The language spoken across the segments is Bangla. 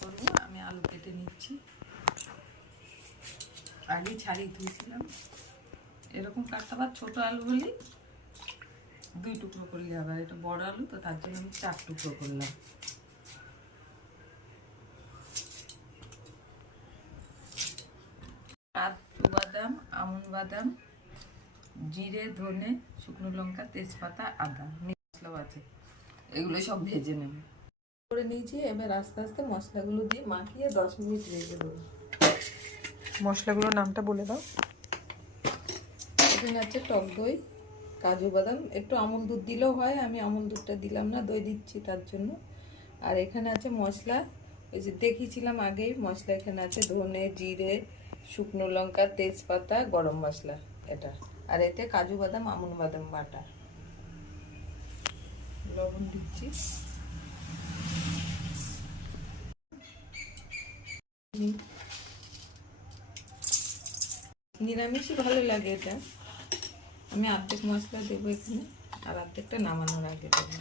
করবো। আমি আলু কেটে নিচ্ছি, আগে ছাড়িয়ে ধুয়েছিলাম। এরকম কাটতে আবার ছোটো আলু হলে 2 টুকরো করলে হবে, আর এটা বড় আলু তো তার জন্য আমি 4 টুকরো করলাম। কাজু বাদাম, আমন্ড বাদাম, জিরে, ধনে, শুকনো লঙ্কা, তেজপাতা, আদা, মশলাও আছে, এগুলো সব ভেজে নেব করে নিয়েছি। এবার আস্তে আস্তে মশলাগুলো দিয়ে মাখিয়ে 10 মিনিট রেখে দেবো। মশলাগুলোর নামটা বলে দাও। এখানে আছে টক দই, কাজু বাদাম, একটু আমুল দুধ দিলেও হয়, আমি আমুল দুধটা দিলাম না, দই দিচ্ছি তার জন্য। আর এখানে আছে মশলা, ওই যে দেখিয়েছিলাম আগেই মশলা। এখানে আছে ধনে, জিরে, শুকনো লঙ্কা, তেজপাতা, গরম মশলা এটা। আর এতে কাজু বাদাম, আমন্ড বাদাম বাটা। লবণ দিচ্ছি, নিরামিষই ভালো লাগে এটা। আমি অর্ধেক মশলা দেবো এখানে, আর অর্ধেকটা নামানোর আগে দেবো।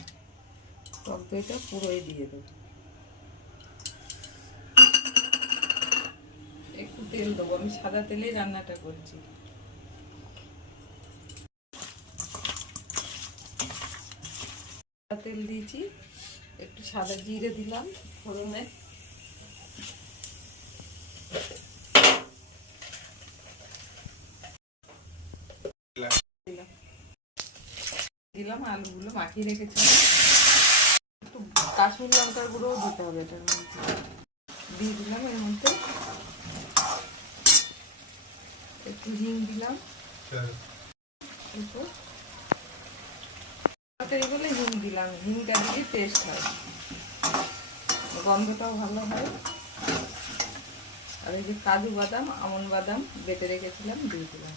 টক দইটা পুরোই দিয়ে দেবো। একটু তেল দেবো, আমি সাদা তেলেই রান্নাটা করছি। তেল দিয়েছি, একটু সাদা জিরে দিলাম ফোড়নে, দিলাম আলুগুলো মাখিয়ে রেখেছিলাম। একটু কাশ্মীরি লঙ্কার গুঁড়োও দিতে হবে এটার মধ্যে, দিয়ে দিলাম। এর মধ্যে একটু হিং দিলাম, এগুলো হিং দিলাম। হিংটা দিয়ে টেস্ট হয়, গন্ধটাও ভালো হয়। আর এই যে কাজু বাদাম, আমন্ড বাদাম বেটে রেখেছিলাম দিয়ে দিলাম।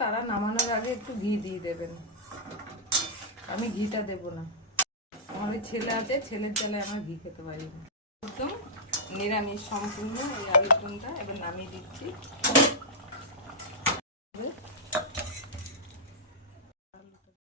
তারা নামানোর আগে একটু ঘি দিয়ে দেবেন, আমি ঘিটা দেবো না। আমার ওই ছেলে আছে, ছেলের জ্বালায় আমার ঘি খেতে পারি না। একদম নিরামিষ সম্পূর্ণ এই আলুর দমটা। এবার নামিয়ে দিচ্ছি।